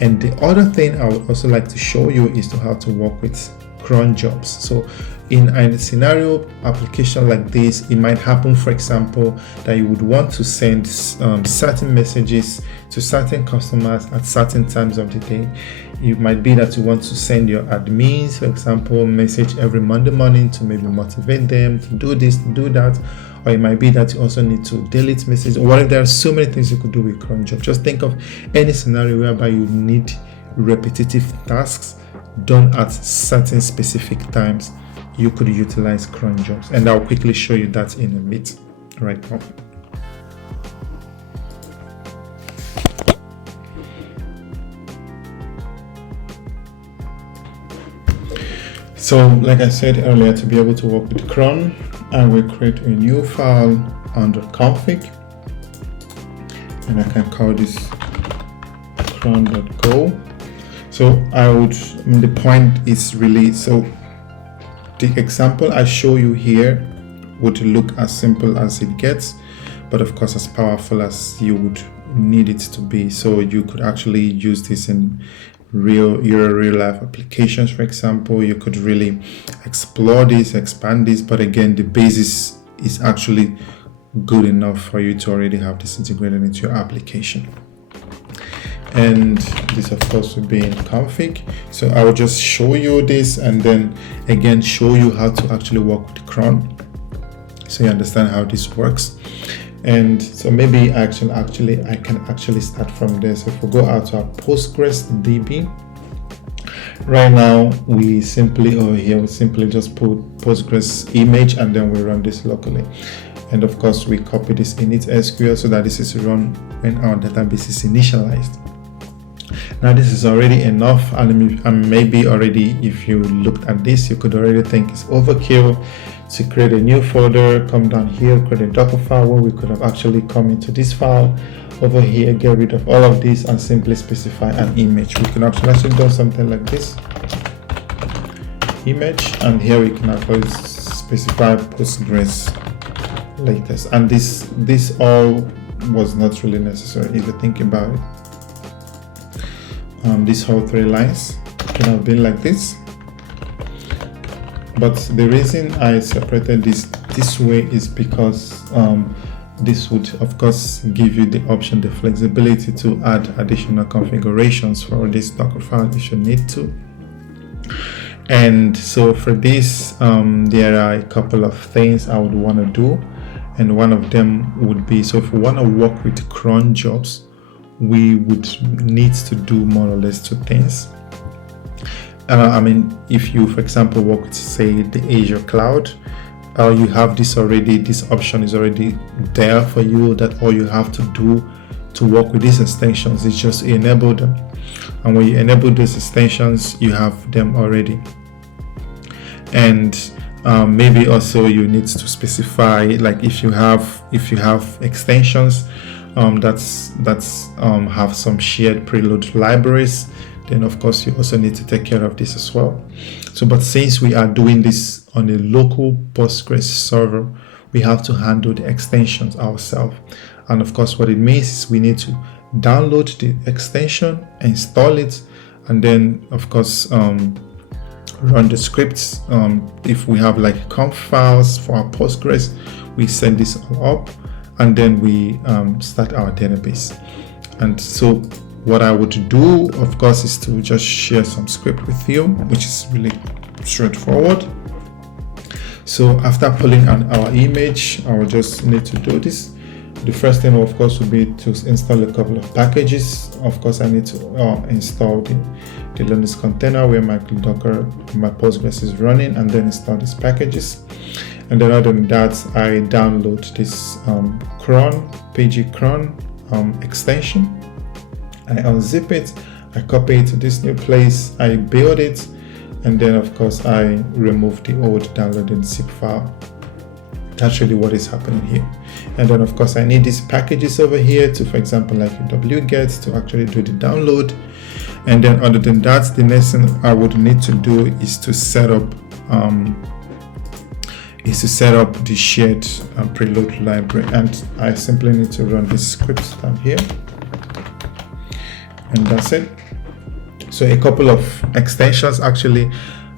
And the other thing I would also like to show you is to how to work with cron jobs. So in a scenario application like this, it might happen, for example, that you would want to send certain messages to certain customers at certain times of the day. It might be that you want to send your admins, for example, message every Monday morning to maybe motivate them to do this, to do that. Or it might be that you also need to delete messages. Or there are so many things you could do with cron job. Just think of any scenario whereby you need repetitive tasks done at certain specific times. You could utilize cron jobs, and I'll quickly show you that in a bit right now. So like I said earlier, to be able to work with cron, I will create a new file under config, and I can call this cron.go. So the point is really, so the example I show you here would look as simple as it gets, but of course as powerful as you would need it to be. So you could actually use this in real life applications. For example, you could really explore this, expand this, but again, the basis is actually good enough for you to already have this integrated into your application. And this of course will be in config. So I will just show you this and then again show you how to actually work with cron, so you understand how this works. And so maybe I can actually start from there. So if we go out to our PostgreSDB, right now we simply just put Postgres image and then we run this locally. And of course we copy this init SQL so that this is run when our database is initialized. Now this is already enough, and maybe already if you looked at this, you could already think it's overkill to create a new folder, come down here, create a Docker file, where we could have actually come into this file over here, get rid of all of this and simply specify an image. We can actually do something like this, image, and here we can actually specify Postgres latest. And this all was not really necessary if you think about it. This whole 3 lines can have been like this, but the reason I separated this way is because this would of course give you the option, the flexibility to add additional configurations for this Docker file if you need to. And so for this there are a couple of things I would want to do, and one of them would be, so if we want to work with cron jobs, we would need to do more or less 2 things. If you, for example, work with, say, the Azure cloud, you have this already, this option is already there for you, that all you have to do to work with these extensions is just enable them. And when you enable those extensions, you have them already. And maybe also you need to specify, like if you have extensions that's have some shared preload libraries, then of course you also need to take care of this as well. So, but since we are doing this on a local Postgres server, we have to handle the extensions ourselves. And of course what it means is we need to download the extension, install it, and then of course run the scripts. If we have like conf files for our Postgres, we send this all up, and then we start our database. And so what I would do, of course, is to just share some script with you, which is really straightforward. So after pulling our image, I will just need to do this. The first thing, of course, would be to install a couple of packages. Of course, I need to install the Linux container where my Docker, my Postgres is running, and then install these packages. And then other than that, I download this Cron, pg-cron extension. I unzip it, I copy it to this new place, I build it, and then of course I remove the old downloaded zip file. That's really what is happening here. And then of course I need these packages over here to, for example, like wget to actually do the download. And then other than that, the next thing I would need to do is to set up the shared preload library, and I simply need to run this script down here, and that's it. So a couple of extensions actually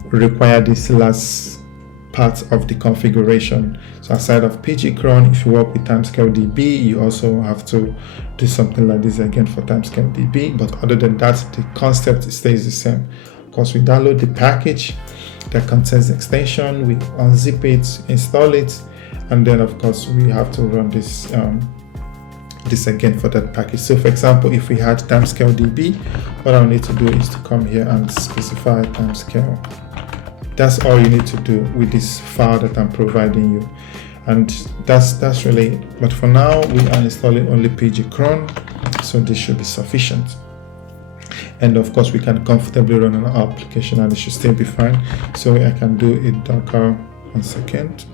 require this last part of the configuration. So aside of Cron, if you work with timescale DB, you also have to do something like this again for timescale DB. But other than that, the concept stays the same. Of course, we download the package that contains the extension, we unzip it, install it, and then of course we have to run this this again for that package. So for example, if we had timescale DB, what I'll need to do is to come here and specify timescale. That's all you need to do with this file that I'm providing you, and that's really it. But for now, we are installing only Cron, so this should be sufficient. And of course, we can comfortably run an application and it should still be fine. So I can do a docker, 1 second.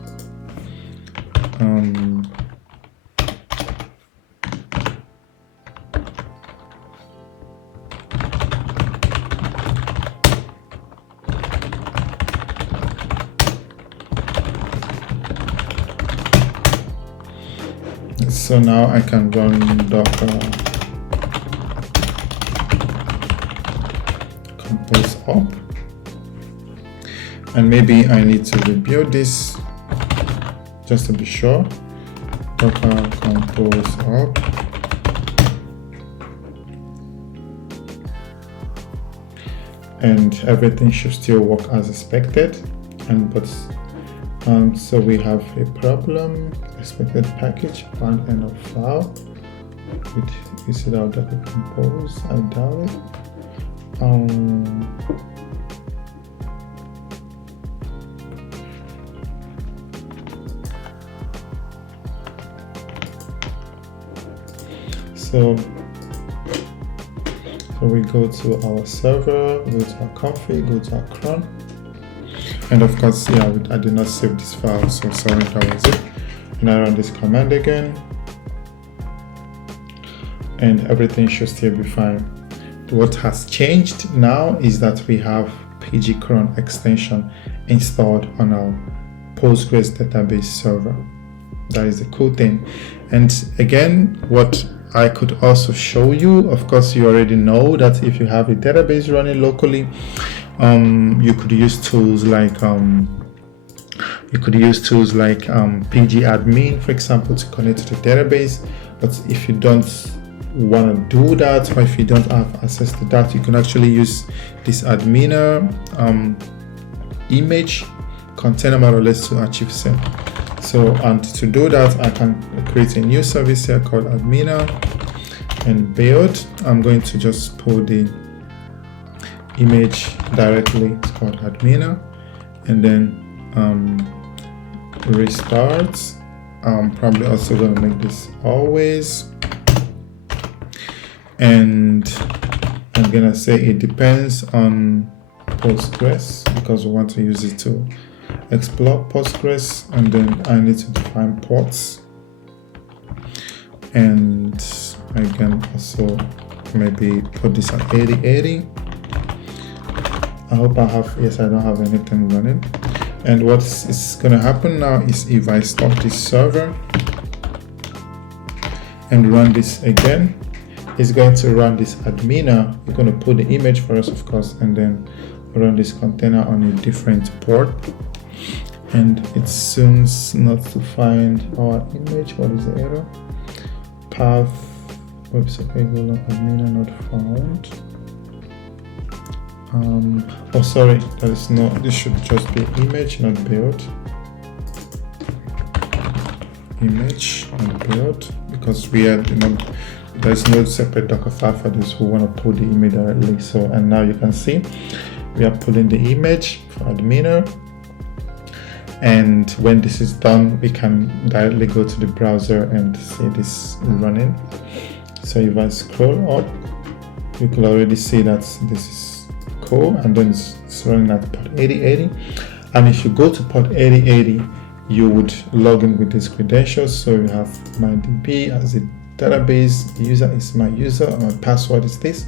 So now I can run docker compose up, and maybe I need to rebuild this just to be sure. Docker compose up, and everything should still work as expected. So we have a problem. Expected package found end of file. Is it our docker compose? I doubt it. So we go to our server, go to our config, go to our cron, and of course, yeah, I did not save this file, so sorry, that was it. And I run this command again, and everything should still be fine. What has changed now is that we have Cron extension installed on our Postgres database server. That is the cool thing. And again, what I could also show you, of course, you already know that if you have a database running locally, you could use tools like pgadmin, for example, to connect to the database. But if you don't want to do that, or if you don't have access to that, you can actually use this adminer image container more or less to achieve same. So, and to do that, I can create a new service here called adminer and build. I'm going to just pull the image directly. It's called adminer, and then restart. I'm probably also going to make this always, and I'm gonna say it depends on Postgres because we want to use it to explore Postgres, and then I need to define ports, and I can also maybe put this at 8080. I hope I have, yes, I don't have anything running. And what is going to happen now is if I stop this server and run this again, it's going to run this adminer. We're going to put the image for us, of course, and then run this container on a different port. And it seems not to find our image. What is the error? Path website Golang adminer not found. Oh, sorry, that is not. This should just be image, not build. Image, not build, because we are not. There's no separate Docker file for this. We want to pull the image directly. So, and now you can see we are pulling the image for adminer. And when this is done, we can directly go to the browser and see this running. So if I scroll up, you can already see that this is cool, and then it's running at port 8080. And if you go to port 8080, you would log in with these credentials. So you have my DB as a database, user is my user, and my password is this.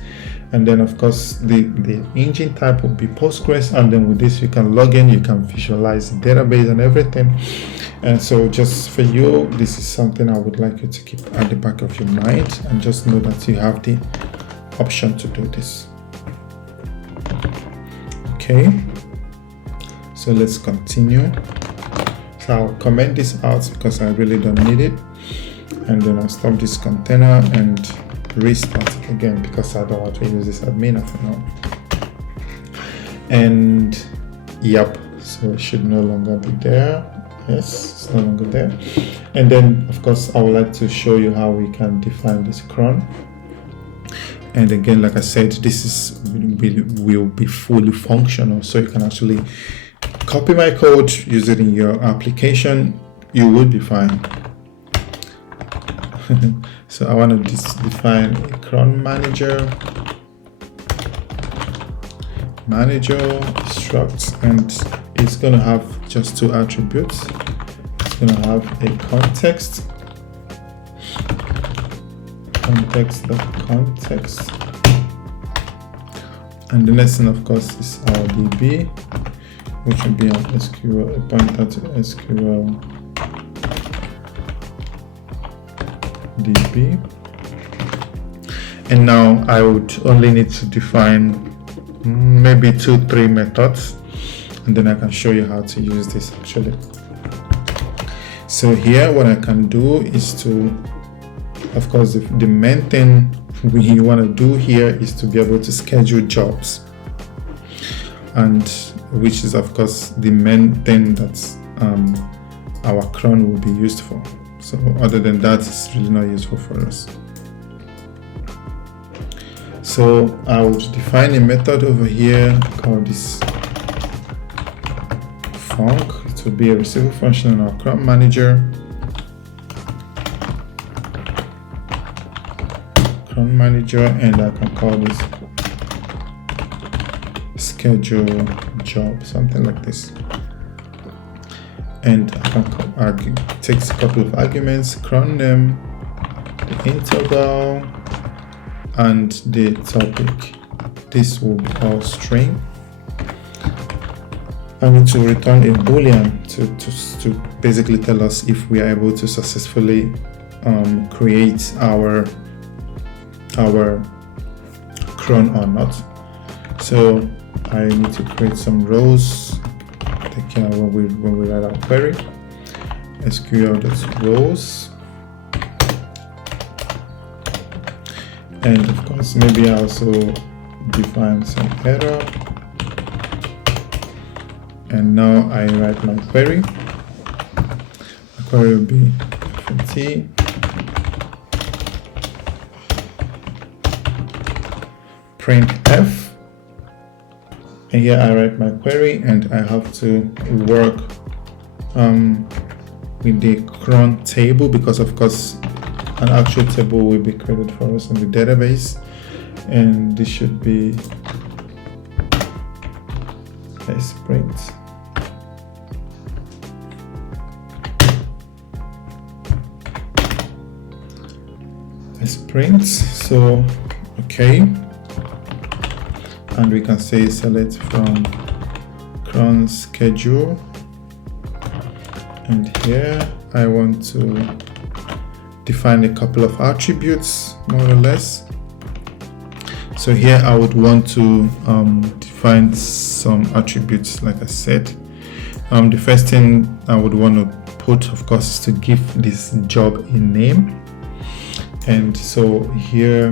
And then of course the engine type will be Postgres, and then with this you can log in, you can visualize the database and everything. And so just for you, this is something I would like you to keep at the back of your mind, and just know that you have the option to do this. Okay, so let's continue. So I'll comment this out because I really don't need it, and then I'll stop this container and restart it again because I don't want to use this admin for now. And yep, so it should no longer be there. Yes, it's no longer there. And then of course I would like to show you how we can define this cron. And again, like I said, this will be fully functional, so you can actually copy my code, use it in your application, you will be fine. So I want to define a cron manager struct, and it's going to have just two attributes. It's going to have a context, and the next thing of course is our DB, which will be an SQL, a pointer to SQL DB. And now I would only need to define maybe 2-3 methods, and then I can show you how to use this actually. So here what I can do is to, of course, the main thing we want to do here is to be able to schedule jobs, and which is of course the main thing that our cron will be used for. So other than that, it's really not useful for us. So I would define a method over here called this func. It will be a receivable function in our cron manager. And I can call this schedule job, something like this. And I can take a couple of arguments, cron name, the interval, and the topic. This will be our string. I need to return a boolean to basically tell us if we are able to successfully create our cron or not. So I need to create some rows. Take care when we write our query. SQL.rows. And of course, maybe I also define some header. And now I write my query. My query will be fnt printf, and here I write my query, and I have to work with the cron table because of course an actual table will be created for us in the database, and this should be a sprint. So okay, and we can say select from cron schedule, and here I want to define a couple of attributes more or less. So here I would want to define some attributes like I said. The first thing I would want to put, of course, is to give this job a name. And so here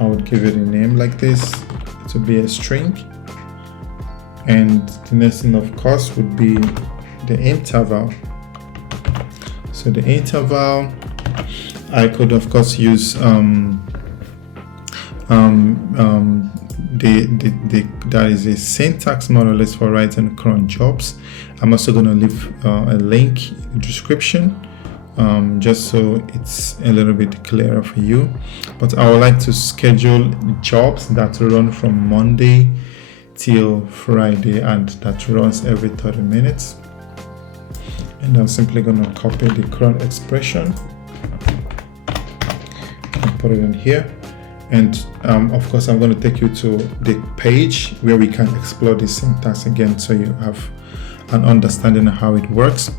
I would give it a name like this. It would be a string, and the next thing of course would be the interval. So the interval, I could of course use that is a syntax more or less for writing cron jobs. I'm also going to leave a link in the description, just so it's a little bit clearer for you. But I would like to schedule jobs that run from Monday till Friday, and that runs every 30 minutes. And I'm simply going to copy the cron expression and put it in here. And of course, I'm going to take you to the page where we can explore this syntax again, so you have an understanding of how it works.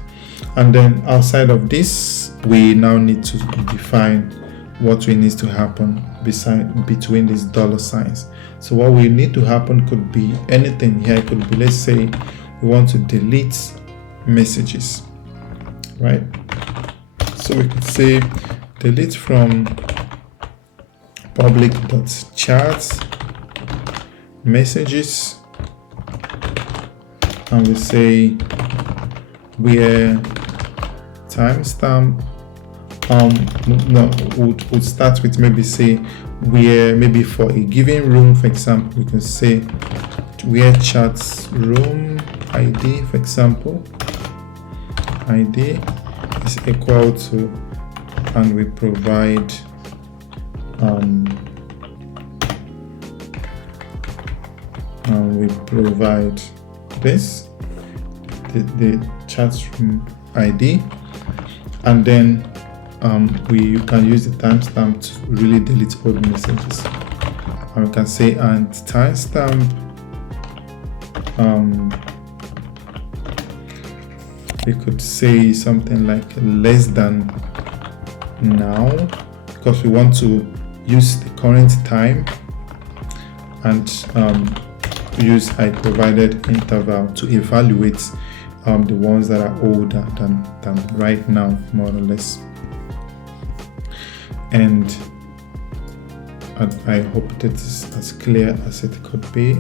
And then outside of this, we now need to define what we need to happen between these dollar signs. So what we need to happen could be anything here. It could be, let's say we want to delete messages, right? So we could say delete from public.chat messages, and we say where timestamp. We'll start with maybe say where, maybe for a given room, for example, we can say where chat room ID, for example, ID is equal to, and we provide this, the chat room ID, and then you can use the timestamp to really delete all the messages. And we can say, and timestamp we could say something like less than now, because we want to use the current time, and use I provided interval to evaluate the ones that are older than right now, more or less. And I hope that is as clear as it could be.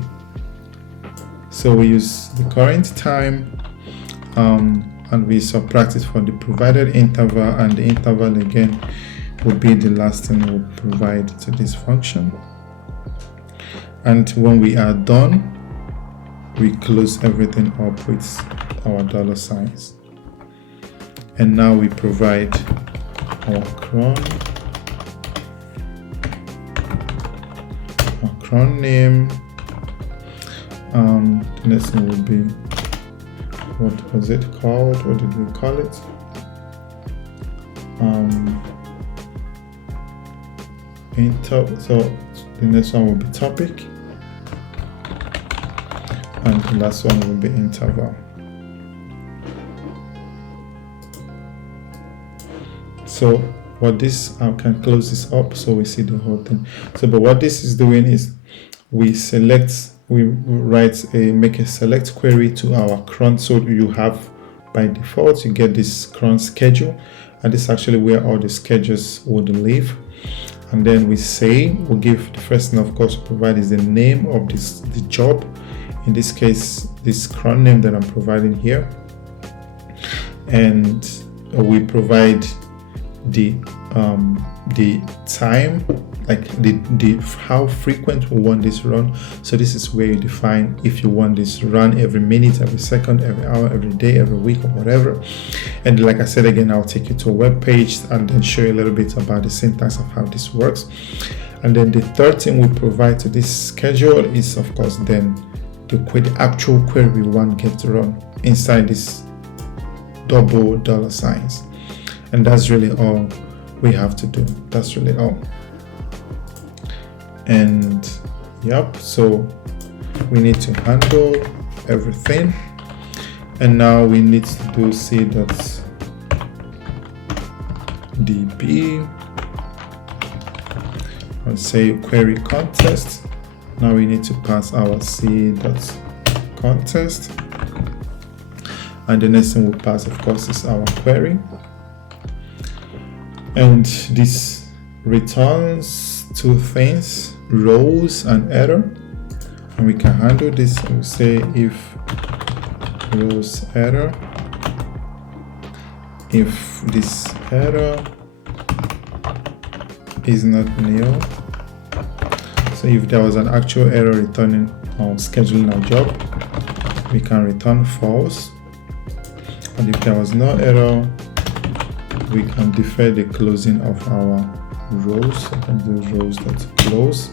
So we use the current time, and we subtract it from the provided interval, and the interval again will be the last thing we'll provide to this function. And when we are done, we close everything up with our dollar signs. And now we provide our cron name. The next one will be, what was it called? What did we call it? So the next one will be topic, and the last one will be interval. So what this, I can close this up so we see the whole thing. So but what this is doing is we make a select query to our cron. So you have, by default, you get this cron schedule, and this is actually where all the schedules would live. And then we'll give the first thing, of course, to provide is the name of the job. In this case, this cron name that I'm providing here, and we provide the time, like the how frequent we want this run. So this is where you define if you want this run every minute, every second, every hour, every day, every week, or whatever. And like I said, again, I'll take you to a web page and then show you a little bit about the syntax of how this works. And then the third thing we provide to this schedule is, of course, then the actual query we want to get to run inside this double dollar signs. And that's really all we have to do. That's really all. And yep, so we need to handle everything. And now we need to do c.db, and say query context. Now we need to pass our c.context. And the next thing we'll pass, of course, is our query. And this returns two things, rows and error. And we can handle this, and we'll say if rows error, if this error is not nil. So if there was an actual error returning or scheduling a job, we can return false. And if there was no error, we can defer the closing of our rows. So I can do rows.close.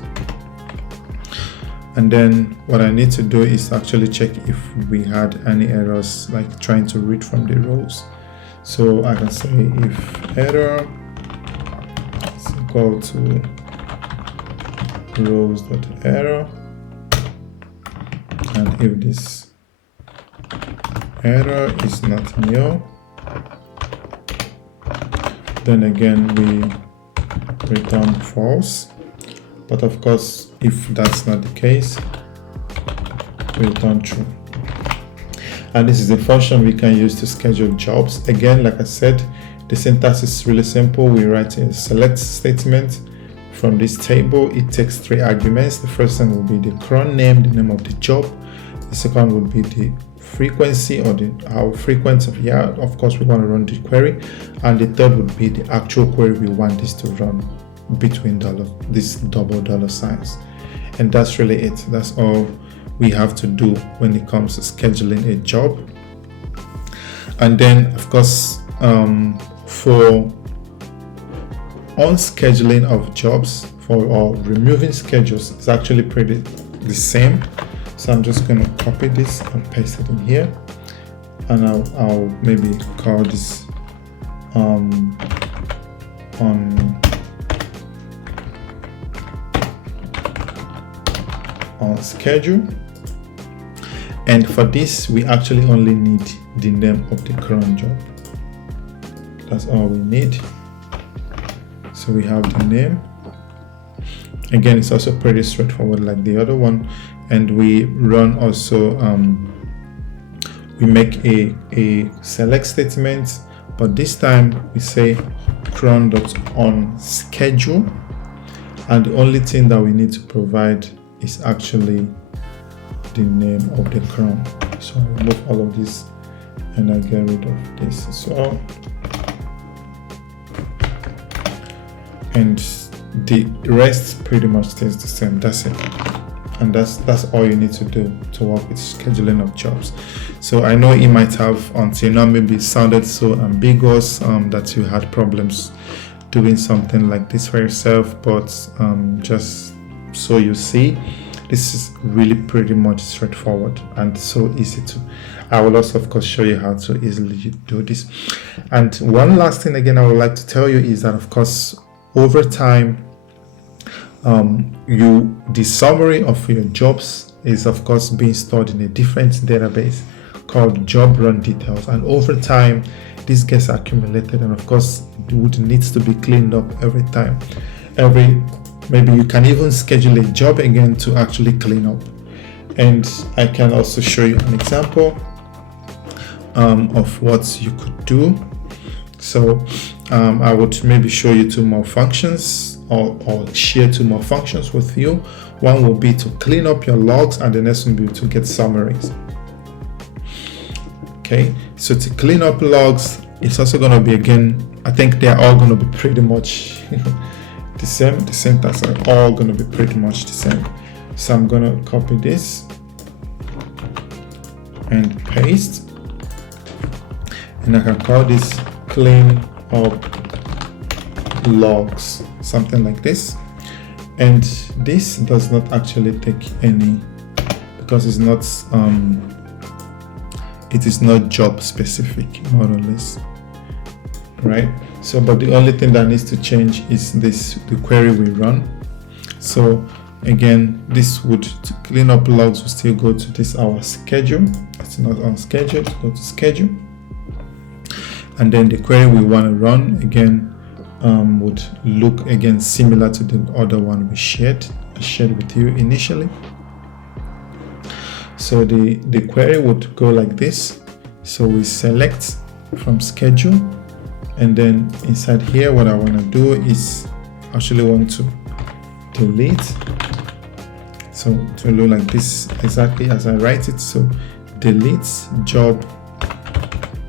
And then what I need to do is actually check if we had any errors, like trying to read from the rows. So I can say if error is equal to rows.error, and if this error is not nil, then again we return false. But of course, if that's not the case, we return true. And this is the function we can use to schedule jobs. Again, like I said, the syntax is really simple. We write a select statement from this table. It takes 3 arguments. The first one will be the cron name, the name of the job. The second would be the frequency, or how frequent of course we want to run the query. And the third would be the actual query we want this to run between this double dollar signs. And that's really it. That's all we have to do when it comes to scheduling a job. And then of course, for unscheduling of jobs or removing schedules, it's actually pretty the same. So I'm just going to copy this and paste it in here, and I'll maybe call this on schedule. And for this, we actually only need the name of the current job. That's all we need. So we have the name. Again, it's also pretty straightforward like the other one. And we run also, we make a select statement, but this time we say cron.onSchedule. And the only thing that we need to provide is actually the name of the cron. So I remove all of this and I get rid of this as well. And the rest pretty much stays the same. That's it. And that's all you need to do to work with scheduling of jobs. So I know it might have until now maybe sounded so ambiguous that you had problems doing something like this for yourself, but just so you see, this is really pretty much straightforward and so easy to. I will also of course show you how to easily do this. And one last thing again I would like to tell you is that of course over time, the summary of your jobs is of course being stored in a different database called job run details, and over time this gets accumulated, and of course it would needs to be cleaned up every time. Maybe you can even schedule a job again to actually clean up. And I can also show you an example of what you could do. So I would maybe show you 2 more functions or share 2 more functions with you. One will be to clean up your logs, and the next one will be to get summaries. Okay, so to clean up logs, it's also going to be, again, I think they're all going to be pretty much the syntax are all going to be pretty much the same. So I'm going to copy this and paste, and I can call this clean up logs, something like this. And this does not actually take any, because it's not it is not job specific, more or less, right? So but the only thing that needs to change is the query we run. So again, this would, to clean up logs, will still go to this our schedule. It's not on schedule, go to schedule, and then the query we want to run again would look again similar to the other one I shared with you initially. So the query would go like this. So we select from schedule, and then inside here what I want to do is actually want to delete. So to look like this exactly as I write it. So delete job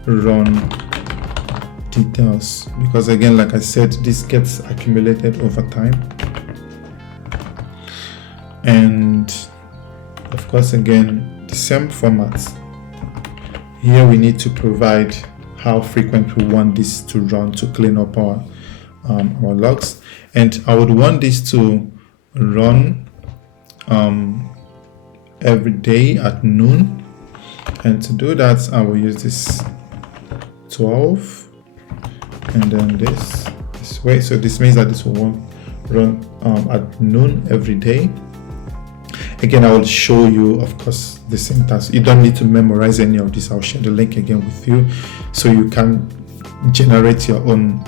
run details, because again, like I said, this gets accumulated over time. And of course, again, the same format. Here we need to provide how frequent we want this to run to clean up our logs. And I would want this to run every day at noon. And to do that, I will use this 12 and then this way. So this means that this will run at noon every day. Again, I will show you, of course, the syntax. You don't need to memorize any of this. I'll share the link again with you so you can generate your own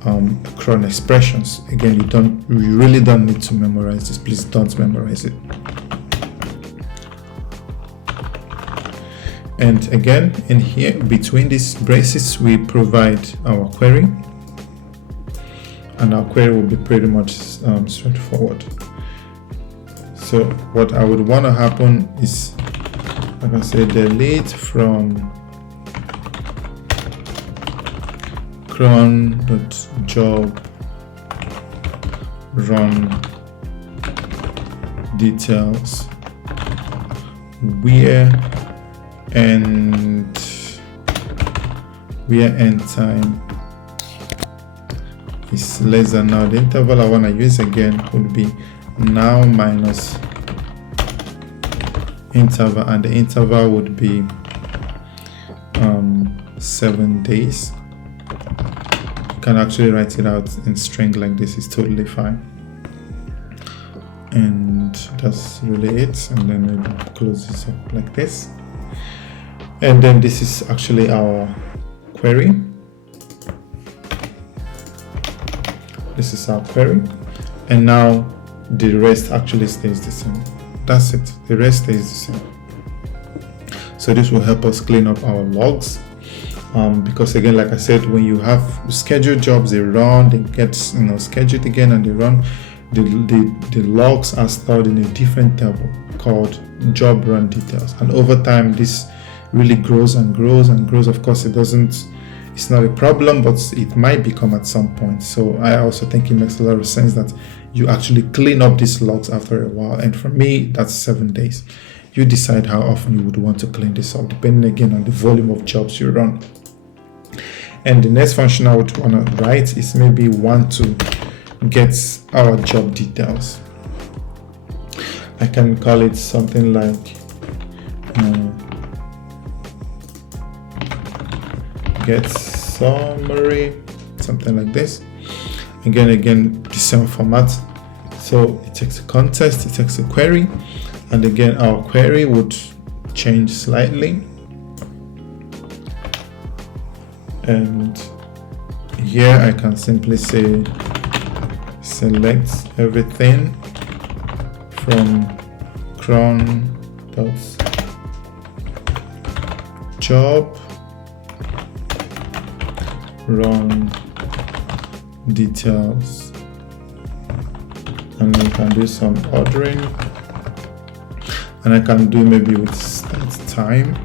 Cron expressions. Again, you really don't need to memorize this. Please don't memorize it. And again, in here between these braces, we provide our query, and our query will be pretty much straightforward. So what I would want to happen is, like I say, delete from cron.job run details where end time is less than now. The interval I want to use again would be now minus interval, and the interval would be 7 days. You can actually write it out in string like this, is totally fine. And that's really it. And then maybe close this up like this. And then this is actually our query. This is our query. And now the rest actually stays the same. That's it. The rest stays the same. So this will help us clean up our logs. Because again, like I said, when you have scheduled jobs, they run, they get scheduled again, and they run. The logs are stored in a different table called job run details. And over time, this really grows and grows and grows. Of course, it's not a problem, but it might become at some point. So I also think it makes a lot of sense that you actually clean up these logs after a while. And for me, that's 7 days. You decide how often you would want to clean this up, depending again on the volume of jobs you run. And the next function I would want to write is maybe want to get our job details. I can call it something like get summary, something like this. Again, the same format. So it takes a context, it takes a query, and again, our query would change slightly. And here I can simply say select everything from cron.job run details, and we can do some ordering, and I can do maybe with start time.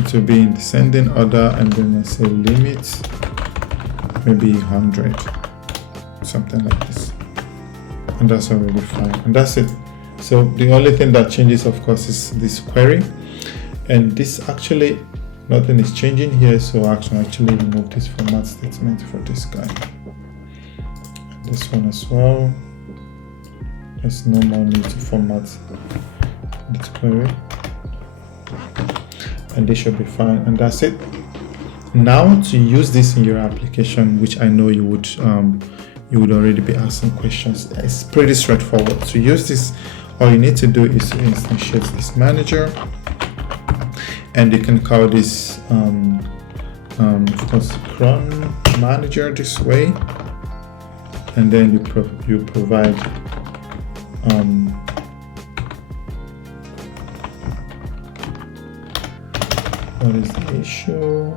It will be in descending order, and then I say limit maybe 100, something like this, and that's already fine, and that's it. So the only thing that changes, of course, is this query, and this actually nothing is changing here, so I can actually remove this format statement for this guy. And this one as well. There's no more need to format this query, and this should be fine, and that's it. Now to use this in your application, which I know you would already be asking questions, it's pretty straightforward. To use this, all you need to do is to instantiate this manager, and you can call this of course Cron manager this way, and then you provide what is the issue?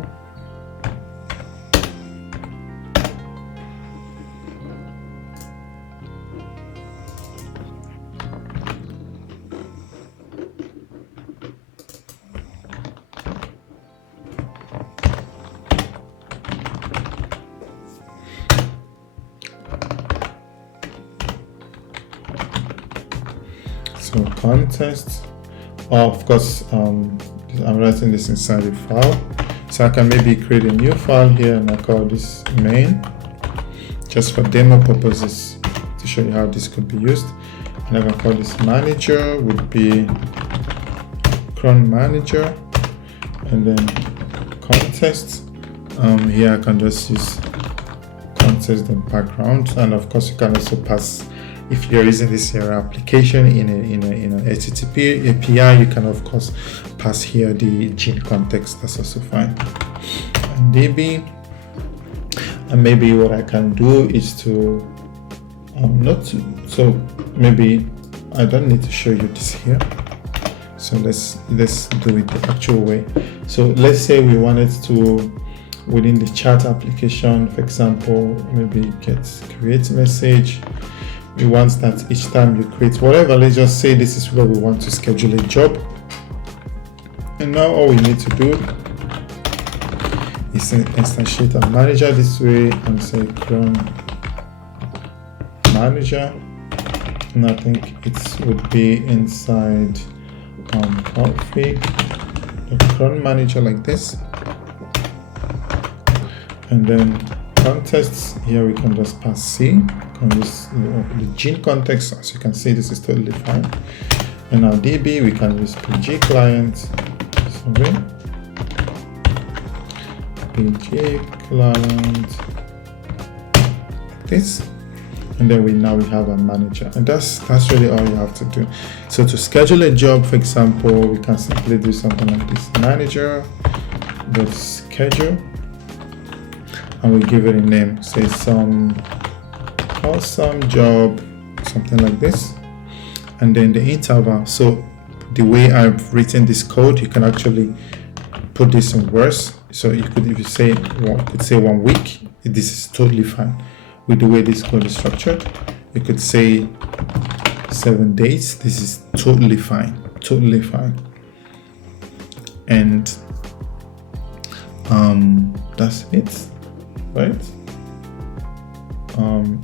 So context, of course, I'm writing this inside a file, so I can maybe create a new file here, and I call this main, just for demo purposes, to show you how this could be used. And I can call this manager, would be Cron manager, and then context. Here I can just use context and background, and of course you can also pass. If you're using this in your application in a HTTP API, you can of course pass here the gene context. That's also fine. DB. And maybe what I can do is to so maybe I don't need to show you this here. So let's do it the actual way. So let's say we wanted to, within the chat application, for example, maybe create message. We want that each time you create whatever, let's just say this is where we want to schedule a job. And now all we need to do is instantiate a manager this way and say Cron manager. And I think it would be inside config the Cron manager like this. And then context, here we can just pass C. Can use the gene context. As you can see, this is totally fine. And now DB, we can use PG client. Sorry. PG client like this. And then we have a manager, and that's really all you have to do. So to schedule a job, for example, we can simply do something like this: manager dot schedule, and we give it a name, say some awesome job, something like this, and then the interval. So the way I've written this code, you can actually put this in words. So you could, if you say could say 1 week, this is totally fine. With the way this code is structured, you could say 7 days. This is totally fine, and that's it, right?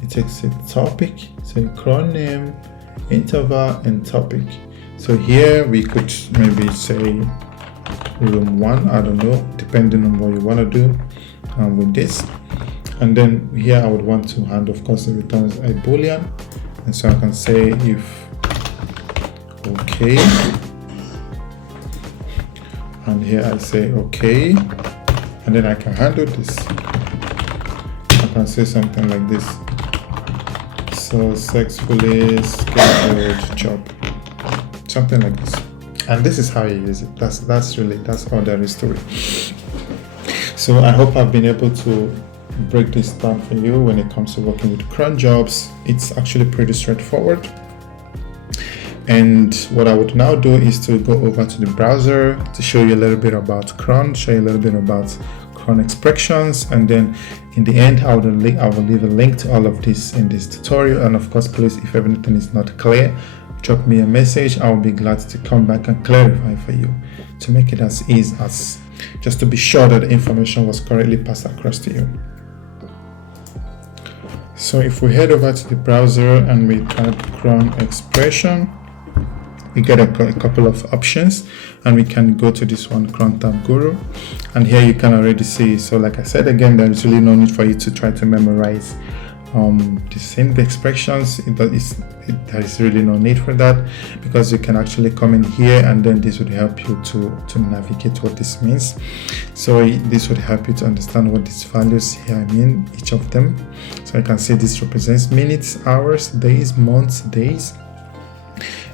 It takes a topic, so cron name, interval, and topic. So here we could maybe say room 1, I don't know, depending on what you want to do with this. And then here I would want to, and of course it returns a boolean, and so I can say if okay, and here I say okay, and then I can handle this. I can say something like this: successfully scheduled job, something like this. And this is how you use it. That's all there is to it. So I hope I've been able to break this down for you. When it comes to working with cron jobs, it's actually pretty straightforward. And what I would now do is to go over to the browser to show you a little bit about cron, show you a little bit about cron expressions, and then in the end I will leave a link to all of this in this tutorial. And of course, please, if everything is not clear, drop me a message. I will be glad to come back and clarify for you, to make it as easy as, just to be sure that the information was correctly passed across to you. So if we head over to the browser and we type cron expression, we get a couple of options, and we can go to this one, Cron Tab Guru, and here you can already see. So like I said again, there is really no need for you to try to memorize the same expressions. There is really no need for that, because you can actually come in here, and then this would help you to navigate what this means. So this would help you to understand what these values here mean, each of them. So you can see this represents minutes, hours, days, months, days,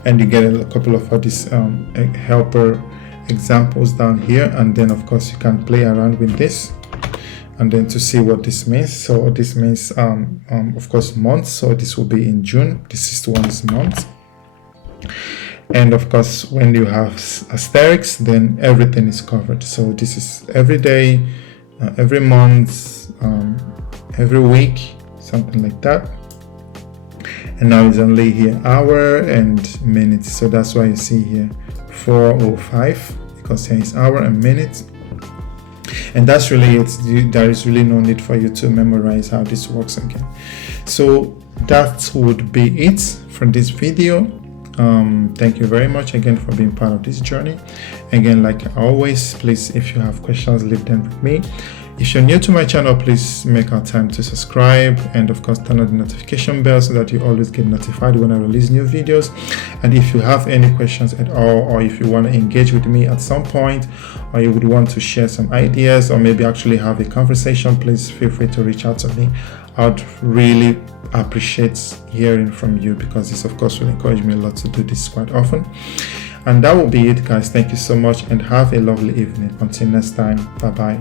and you get a couple of all these helper examples down here. And then of course you can play around with this, and then to see what this means. So this means of course months, so this will be in June. This is the one is month. And of course when you have asterisks, then everything is covered. So this is every day, every month, every week, something like that. And now it's only here hour and minutes, so that's why you see here 4:05, because here is hour and minutes. And that's really it. There is really no need for you to memorize how this works again. So that would be it from this video. Thank you very much again for being part of this journey. Again, like always, please, if you have questions, leave them with me. If you're new to my channel, please make our time to subscribe, and of course turn on the notification bell so that you always get notified when I release new videos. And if you have any questions at all, or if you want to engage with me at some point, or you would want to share some ideas, or maybe actually have a conversation, please feel free to reach out to me. I'd really appreciate hearing from you, because this of course will encourage me a lot to do this quite often. And that will be it, guys. Thank you so much, and have a lovely evening. Until next time, bye bye.